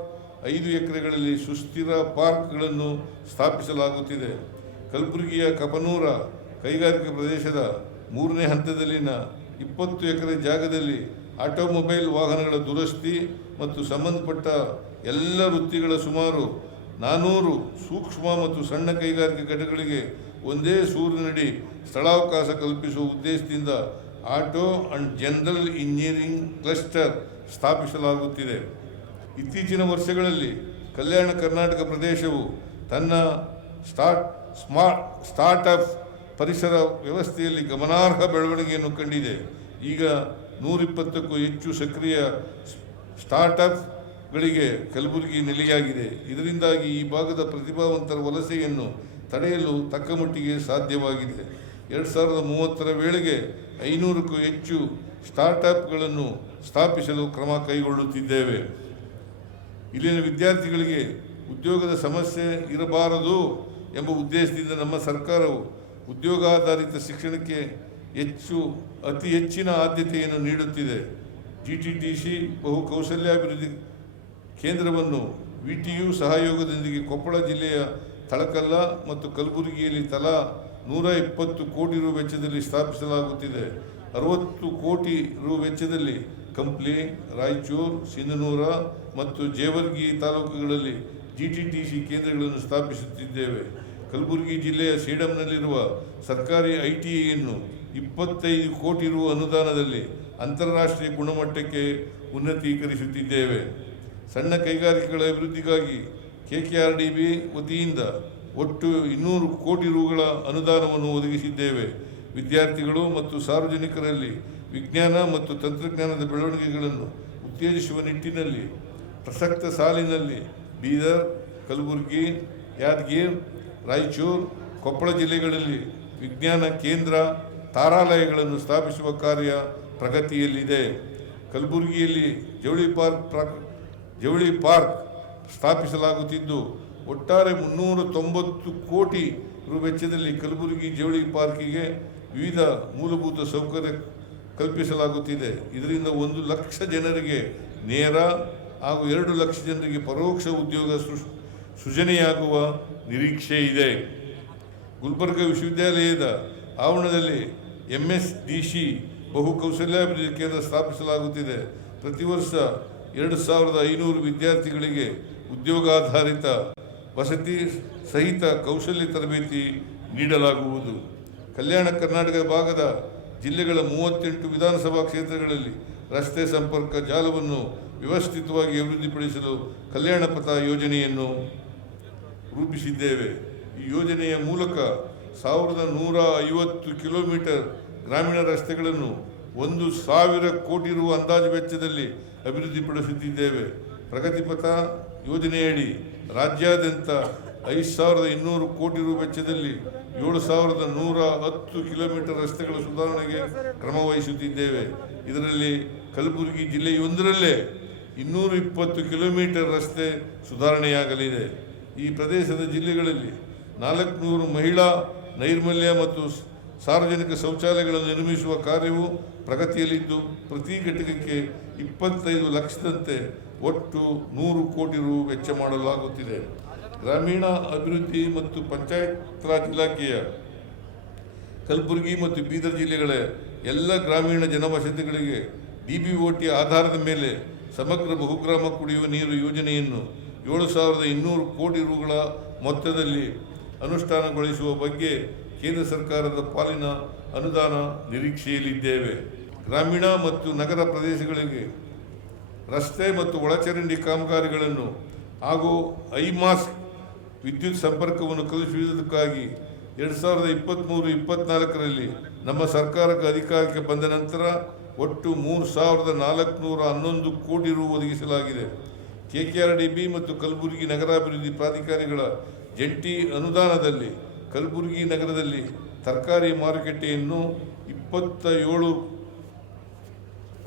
5 ಎಕರೆಗಳಲ್ಲಿ ಸುಸ್ಥಿರ ಪಾರ್ಕ್ಗಳನ್ನು ಸ್ಥಾಪಿಸಲಾಗುತ್ತಿದೆ. ಕಲಬುರಗಿಯ ಕಪನೂರ ಕೈಗಾರಿಕಾ ಪ್ರದೇಶದ 3ನೇ ಹಂತದಲ್ಲಿನ 20 ಎಕರೆ ಜಾಗದಲ್ಲಿ ಆಟೋಮೊಬೈಲ್ ವಾಹನಗಳ ದುರಸ್ತಿ ಮತ್ತು ಸಂಬಂಧಪಟ್ಟ ಎಲ್ಲ ವೃತ್ತಿಗಳ ಸುಮಾರು 400 ಸೂಕ್ಷ್ಮ ಮತ್ತು ಸಣ್ಣ ಕೈಗಾರಿಕೆ ಘಟಕಗಳಿಗೆ ಒಂದೇ ಸೂರಿನಡಿ ಸ್ಥಳಾವಕಾಶ ಕಲ್ಪಿಸುವ ಉದ್ದೇಶದಿಂದ auto and general engineering cluster ಸ್ಥಾಪಿಸಲಾಗುತ್ತಿದೆ. ಇತ್ತೀಚಿನ ವರ್ಷಗಳಲ್ಲಿ ಕಲ್ಯಾಣ ಕರ್ನಾಟಕ ಪ್ರದೇಶವು ತನ್ನ ಸ್ಟಾರ್ಟ್ಅಪ್ ಪರಿಸರ ವ್ಯವಸ್ಥೆಯಲ್ಲಿ ಗಮನಾರ್ಹ ಬೆಳವಣಿಗೆಯನ್ನು ಕಂಡಿದೆ. ಈಗ 120ಕ್ಕೂ ಹೆಚ್ಚು ಸಕ್ರಿಯ ಸ್ಟಾರ್ಟ್ಅಪ್ಗಳಿಗೆ ಕಲಬುರಗಿ ನೆಲೆಯಾಗಿದೆ. ಇದರಿಂದಾಗಿ ಈ ಭಾಗದ ಪ್ರತಿಭಾವಂತರ ವಲಸೆಯನ್ನು ತಡೆಯಲು ತಕ್ಕಮಟ್ಟಿಗೆ ಸಾಧ್ಯವಾಗಿದೆ. 2030 ವೇಳೆಗೆ 500ಕ್ಕೂ ಹೆಚ್ಚು ಸ್ಟಾರ್ಟ್ಅಪ್ಗಳನ್ನು ಸ್ಥಾಪಿಸಲು ಕ್ರಮ ಕೈಗೊಳ್ಳುತ್ತಿದ್ದೇವೆ. ಇಲ್ಲಿನ ವಿದ್ಯಾರ್ಥಿಗಳಿಗೆ ಉದ್ಯೋಗದ ಸಮಸ್ಯೆ ಇರಬಾರದು ಎಂಬ ಉದ್ದೇಶದಿಂದ ನಮ್ಮ ಸರ್ಕಾರವು ಉದ್ಯೋಗಾಧಾರಿತ ಶಿಕ್ಷಣಕ್ಕೆ ಅತಿ ಹೆಚ್ಚಿನ ಆದ್ಯತೆಯನ್ನು ನೀಡುತ್ತಿದೆ. GTTC ಬಹು ಕೌಶಲ್ಯಾಭಿವೃದ್ಧಿ ಕೇಂದ್ರವನ್ನು VTU ಸಹಯೋಗದೊಂದಿಗೆ ಕೊಪ್ಪಳ ಜಿಲ್ಲೆಯ ತಳಕಲ್ಲ ಮತ್ತು ಕಲಬುರಗಿಯಲ್ಲಿ ತಲಾ 120 ಕೋಟಿ ರು ವೆಚ್ಚದಲ್ಲಿ ಸ್ಥಾಪಿಸಲಾಗುತ್ತಿದೆ. 60 ಕೋಟಿ ರು ವೆಚ್ಚದಲ್ಲಿ ಕಂಪ್ಲಿ, ರಾಯಚೂರು, ಸಿಂಧನೂರ ಮತ್ತು ಜೇವರ್ಗಿ ತಾಲೂಕುಗಳಲ್ಲಿ GTTC ಕೇಂದ್ರಗಳನ್ನು ಸ್ಥಾಪಿಸುತ್ತಿದ್ದೇವೆ. ಕಲಬುರಗಿ ಜಿಲ್ಲೆಯ ಸೇಡಂನಲ್ಲಿರುವ ಸರ್ಕಾರಿ ITIಯನ್ನು 25 ಕೋಟಿ ರು ಅನುದಾನದಲ್ಲಿ ಅಂತಾರಾಷ್ಟ್ರೀಯ ಗುಣಮಟ್ಟಕ್ಕೆ ಉನ್ನತೀಕರಿಸುತ್ತಿದ್ದೇವೆ. ಸಣ್ಣ ಕೈಗಾರಿಕೆಗಳ ಅಭಿವೃದ್ಧಿಗಾಗಿ KKRDB ವತಿಯಿಂದ ಒಟ್ಟು 200 ಕೋಟಿ ರುಗಳ ಅನುದಾನವನ್ನು ಒದಗಿಸಿದ್ದೇವೆ. ವಿದ್ಯಾರ್ಥಿಗಳು ಮತ್ತು ಸಾರ್ವಜನಿಕರಲ್ಲಿ ವಿಜ್ಞಾನ ಮತ್ತು ತಂತ್ರಜ್ಞಾನದ ಬೆಳವಣಿಗೆಗಳನ್ನು ಉತ್ತೇಜಿಸುವ ನಿಟ್ಟಿನಲ್ಲಿ ಪ್ರಸಕ್ತ ಸಾಲಿನಲ್ಲಿ ಬೀದರ್, ಕಲಬುರಗಿ, ಯಾದಗಿರಿ, ರಾಯಚೂರು, ಕೊಪ್ಪಳ ಜಿಲ್ಲೆಗಳಲ್ಲಿ ವಿಜ್ಞಾನ ಕೇಂದ್ರ, ತಾರಾಲಯಗಳನ್ನು ಸ್ಥಾಪಿಸುವ ಕಾರ್ಯ ಪ್ರಗತಿಯಲ್ಲಿದೆ. ಕಲಬುರಗಿಯಲ್ಲಿ ಜವಳಿ ಪಾರ್ಕ್ ಸ್ಥಾಪಿಸಲಾಗುತ್ತಿದ್ದು ಒಟ್ಟಾರೆ 390 ಕೋಟಿ ರು ವೆಚ್ಚದಲ್ಲಿ ಕಲಬುರಗಿ ಜವಳಿ ಪಾರ್ಕಿಗೆ ವಿವಿಧ ಮೂಲಭೂತ ಸೌಕರ್ಯ ಕಲ್ಪಿಸಲಾಗುತ್ತಿದೆ. ಇದರಿಂದ 1 ಲಕ್ಷ ಜನರಿಗೆ ನೇರ ಹಾಗೂ 2 ಲಕ್ಷ ಜನರಿಗೆ ಪರೋಕ್ಷ ಉದ್ಯೋಗ ಸೃಜನೆಯಾಗುವ ನಿರೀಕ್ಷೆ ಇದೆ. ಗುಲ್ಬರ್ಗ ವಿಶ್ವವಿದ್ಯಾಲಯದ ಆವರಣದಲ್ಲಿ MSDC ಬಹು ಕೌಶಲ್ಯಾಭಿವೃದ್ಧಿ ಕೇಂದ್ರ ಸ್ಥಾಪಿಸಲಾಗುತ್ತಿದೆ. ಪ್ರತಿ ವರ್ಷ 2500 ವಿದ್ಯಾರ್ಥಿಗಳಿಗೆ ಉದ್ಯೋಗಾಧಾರಿತ ವಸತಿ ಸಹಿತ ಕೌಶಲ್ಯ ತರಬೇತಿ ನೀಡಲಾಗುವುದು. ಕಲ್ಯಾಣ ಕರ್ನಾಟಕ ಭಾಗದ ಜಿಲ್ಲೆಗಳ 38 ವಿಧಾನಸಭಾ ಕ್ಷೇತ್ರಗಳಲ್ಲಿ ರಸ್ತೆ ಸಂಪರ್ಕ ಜಾಲವನ್ನು ವ್ಯವಸ್ಥಿತವಾಗಿ ಅಭಿವೃದ್ಧಿಪಡಿಸಲು ಕಲ್ಯಾಣ ಪಥ ಯೋಜನೆಯನ್ನು ರೂಪಿಸಿದ್ದೇವೆ. ಈ ಯೋಜನೆಯ ಮೂಲಕ 1150 ಕಿಲೋಮೀಟರ್ ಗ್ರಾಮೀಣ ರಸ್ತೆಗಳನ್ನು 1,000 ಕೋಟಿ ರು ಅಂದಾಜು ವೆಚ್ಚದಲ್ಲಿ ಅಭಿವೃದ್ಧಿಪಡಿಸುತ್ತಿದ್ದೇವೆ. ಪ್ರಗತಿಪಥ ಯೋಜನೆಯಡಿ ರಾಜ್ಯಾದ್ಯಂತ 5,200 ಕೋಟಿ ರು ವೆಚ್ಚದಲ್ಲಿ 7,110 ಕಿಲೋಮೀಟರ್ ರಸ್ತೆಗಳ ಸುಧಾರಣೆಗೆ ಕ್ರಮ ವಹಿಸುತ್ತಿದ್ದೇವೆ. ಇದರಲ್ಲಿ ಕಲಬುರಗಿ ಜಿಲ್ಲೆಯೊಂದರಲ್ಲೇ 220 ಕಿಲೋಮೀಟರ್ ರಸ್ತೆ ಸುಧಾರಣೆಯಾಗಲಿದೆ. ಈ ಪ್ರದೇಶದ ಜಿಲ್ಲೆಗಳಲ್ಲಿ 400 ಮಹಿಳಾ ನೈರ್ಮಲ್ಯ ಮತ್ತು ಸಾರ್ವಜನಿಕ ಶೌಚಾಲಯಗಳನ್ನು ನಿರ್ಮಿಸುವ ಕಾರ್ಯವು ಪ್ರಗತಿಯಲ್ಲಿದ್ದು ಪ್ರತಿ ಘಟಕಕ್ಕೆ 25 ಲಕ್ಷದಂತೆ ಒಟ್ಟು 100 ಕೋಟಿ ರು ವೆಚ್ಚ ಮಾಡಲಾಗುತ್ತಿದೆ. ಗ್ರಾಮೀಣ ಅಭಿವೃದ್ಧಿ ಮತ್ತು ಪಂಚಾಯತ್ ರಾಜ್ ಇಲಾಖೆಯ ಕಲಬುರಗಿ ಮತ್ತು ಬೀದರ್ ಜಿಲ್ಲೆಗಳ ಎಲ್ಲ ಗ್ರಾಮೀಣ ಜನವಸತಿಗಳಿಗೆ DBOT ಆಧಾರದ ಮೇಲೆ ಸಮಗ್ರ ಬಹುಗ್ರಾಮ ಕುಡಿಯುವ ನೀರು ಯೋಜನೆಯನ್ನು 7,200 ಕೋಟಿ ರುಗಳ ಮೊತ್ತದಲ್ಲಿ ಅನುಷ್ಠಾನಗೊಳಿಸುವ ಬಗ್ಗೆ ಕೇಂದ್ರ ಸರ್ಕಾರದ ಪಾಲಿನ ಅನುದಾನ ನಿರೀಕ್ಷೆಯಲ್ಲಿದ್ದೇವೆ. ಗ್ರಾಮೀಣ ಮತ್ತು ನಗರ ಪ್ರದೇಶಗಳಿಗೆ ರಸ್ತೆ ಮತ್ತು ಒಳಚರಂಡಿ ಕಾಮಗಾರಿಗಳನ್ನು ಹಾಗೂ ಐಮಾಸ್ ವಿದ್ಯುತ್ ಸಂಪರ್ಕವನ್ನು ಕಲ್ಪಿಸುವುದಕ್ಕಾಗಿ 2023-24ರಲ್ಲಿ ನಮ್ಮ ಸರ್ಕಾರಕ್ಕೆ ಅಧಿಕಾರಕ್ಕೆ ಬಂದ ನಂತರ ಒಟ್ಟು 3,411 ಕೋಟಿ ರು ಒದಗಿಸಲಾಗಿದೆ. KKRDB ಮತ್ತು ಕಲಬುರಗಿ ನಗರಾಭಿವೃದ್ಧಿ ಪ್ರಾಧಿಕಾರಗಳ ಜಂಟಿ ಅನುದಾನದಲ್ಲಿ ಕಲಬುರಗಿ ನಗರದಲ್ಲಿ ತರಕಾರಿ ಮಾರುಕಟ್ಟೆಯನ್ನು 27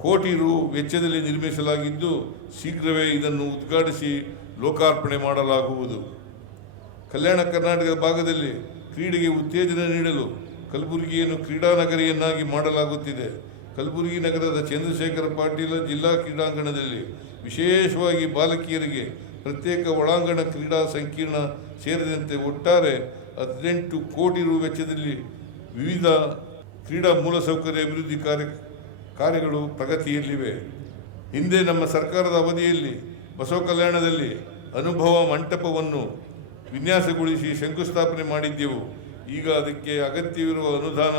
ಕೋಟಿ ರು ವೆಚ್ಚದಲ್ಲಿ ನಿರ್ಮಿಸಲಾಗಿದ್ದು ಶೀಘ್ರವೇ ಇದನ್ನು ಉದ್ಘಾಟಿಸಿ ಲೋಕಾರ್ಪಣೆ ಮಾಡಲಾಗುವುದು. ಕಲ್ಯಾಣ ಕರ್ನಾಟಕ ಭಾಗದಲ್ಲಿ ಕ್ರೀಡೆಗೆ ಉತ್ತೇಜನ ನೀಡಲು ಕಲಬುರಗಿಯನ್ನು ಕ್ರೀಡಾ ನಗರಿಯನ್ನಾಗಿ ಮಾಡಲಾಗುತ್ತಿದೆ. ಕಲಬುರಗಿ ನಗರದ ಚಂದ್ರಶೇಖರ ಪಾಟೀಲ ಜಿಲ್ಲಾ ಕ್ರೀಡಾಂಗಣದಲ್ಲಿ ವಿಶೇಷವಾಗಿ ಬಾಲಕಿಯರಿಗೆ ಪ್ರತ್ಯೇಕ ಒಳಾಂಗಣ ಕ್ರೀಡಾ ಸಂಕೀರ್ಣ ಸೇರಿದಂತೆ ಒಟ್ಟಾರೆ 18 ಕೋಟಿ ರು ವೆಚ್ಚದಲ್ಲಿ ವಿವಿಧ ಕ್ರೀಡಾ ಮೂಲಸೌಕರ್ಯ ಅಭಿವೃದ್ಧಿ ಕಾರ್ಯಗಳು ಪ್ರಗತಿಯಲ್ಲಿವೆ. ಹಿಂದೆ ನಮ್ಮ ಸರ್ಕಾರದ ಅವಧಿಯಲ್ಲಿ ಬಸವ ಕಲ್ಯಾಣದಲ್ಲಿ ಅನುಭವ ಮಂಟಪವನ್ನು ವಿನ್ಯಾಸಗೊಳಿಸಿ ಶಂಕುಸ್ಥಾಪನೆ ಮಾಡಿದ್ದೆವು. ಈಗ ಅದಕ್ಕೆ ಅಗತ್ಯವಿರುವ ಅನುದಾನ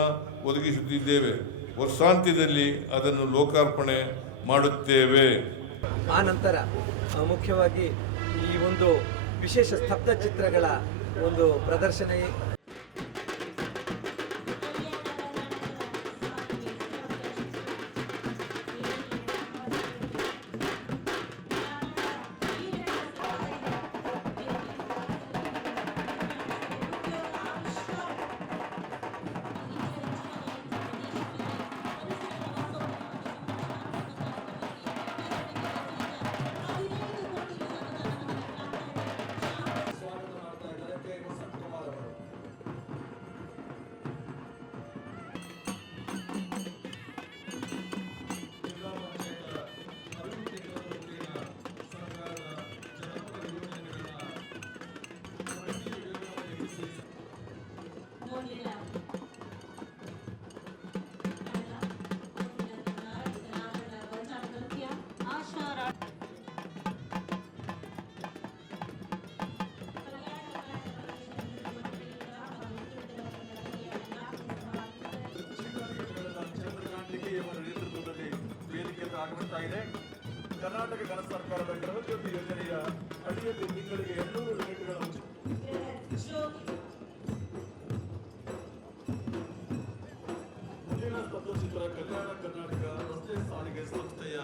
ಒದಗಿಸುತ್ತಿದ್ದೇವೆ. ವರ್ಷಾಂತ್ಯದಲ್ಲಿ ಅದನ್ನು ಲೋಕಾರ್ಪಣೆ ಮಾಡುತ್ತೇವೆ. ಆ ನಂತರ ಮುಖ್ಯವಾಗಿ ಈ ಒಂದು ವಿಶೇಷ ಸ್ತಬ್ಧ ಚಿತ್ರಗಳ ಒಂದು ಪ್ರದರ್ಶನ ಆಗಮಿಸ್ತಾ ಇದೆ. ಕರ್ನಾಟಕ ಗಣ ಸರ್ಕಾರದ ಗೃಹಜ್ಯೋತಿ ಯೋಜನೆಯ ಅಡಿಯಲ್ಲಿ ತಿಂಗಳಿಗೆ 200 ಯೂನಿಟ್ಗಳ ಮುಂದಿನ ತತ್ವಚಿತ್ರ ಕಲ್ಯಾಣ ಕರ್ನಾಟಕ ರಸ್ತೆ ಸಾರಿಗೆ ಸಂಸ್ಥೆಯ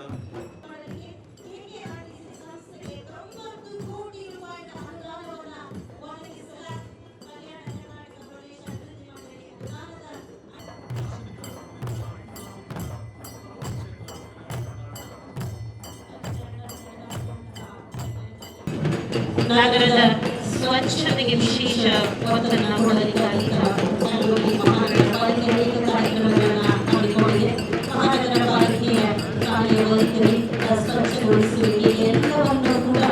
ನಗರದ ಸ್ವಚ್ಛತೆಗೆ ವಿಶೇಷ ಒತ್ತನ್ನು ಕೊಡಲಿಕ್ಕಾಗಿ ಕಲಬುರಗಿ ಮಹಾನಗರ ಪಾಲಿಕೆ ಅನೇಕ ಕಾರ್ಯಕ್ರಮಗಳನ್ನು ಹಮ್ಮಿಕೊಂಡಿದೆ. ಮಹಾನಗರ ಪಾಲಿಕೆಯ ಕಾರ್ಯವೈಖರಿ, ಸ್ವಚ್ಛಗೊಳಿಸುವಿಕೆ ಎಲ್ಲವನ್ನು ಕೂಡ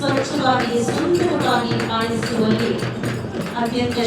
ಸ್ವಚ್ಛವಾಗಿ ಸುಂದರವಾಗಿ ಕಾಣಿಸುವಲ್ಲಿ ಅತ್ಯಂತ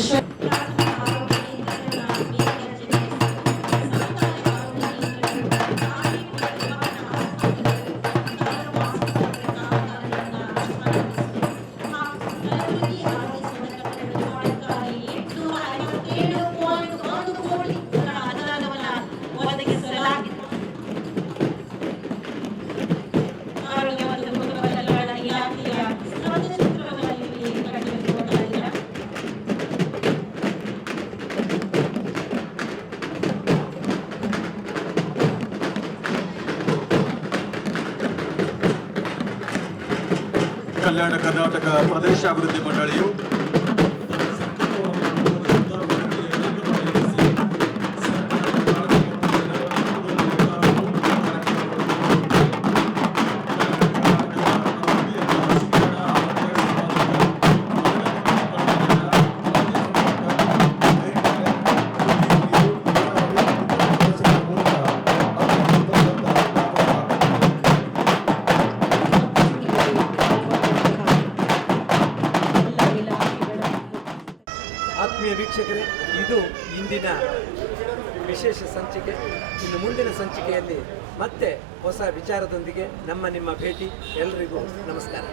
ಕಲ್ಯಾಣ ಕರ್ನಾಟಕ ಪ್ರದೇಶಾಭಿವೃದ್ಧಿ ಮಂಡಳಿಯು ಆತ್ಮೀಯ ವೀಕ್ಷಕರೇ, ಇದು ಇಂದಿನ ವಿಶೇಷ ಸಂಚಿಕೆ. ಇನ್ನು ಮುಂದಿನ ಸಂಚಿಕೆಯಲ್ಲಿ ಮತ್ತೆ ಹೊಸ ವಿಚಾರದೊಂದಿಗೆ ನಿಮ್ಮ ಭೇಟಿ. ಎಲ್ಲರಿಗೂ ನಮಸ್ಕಾರ.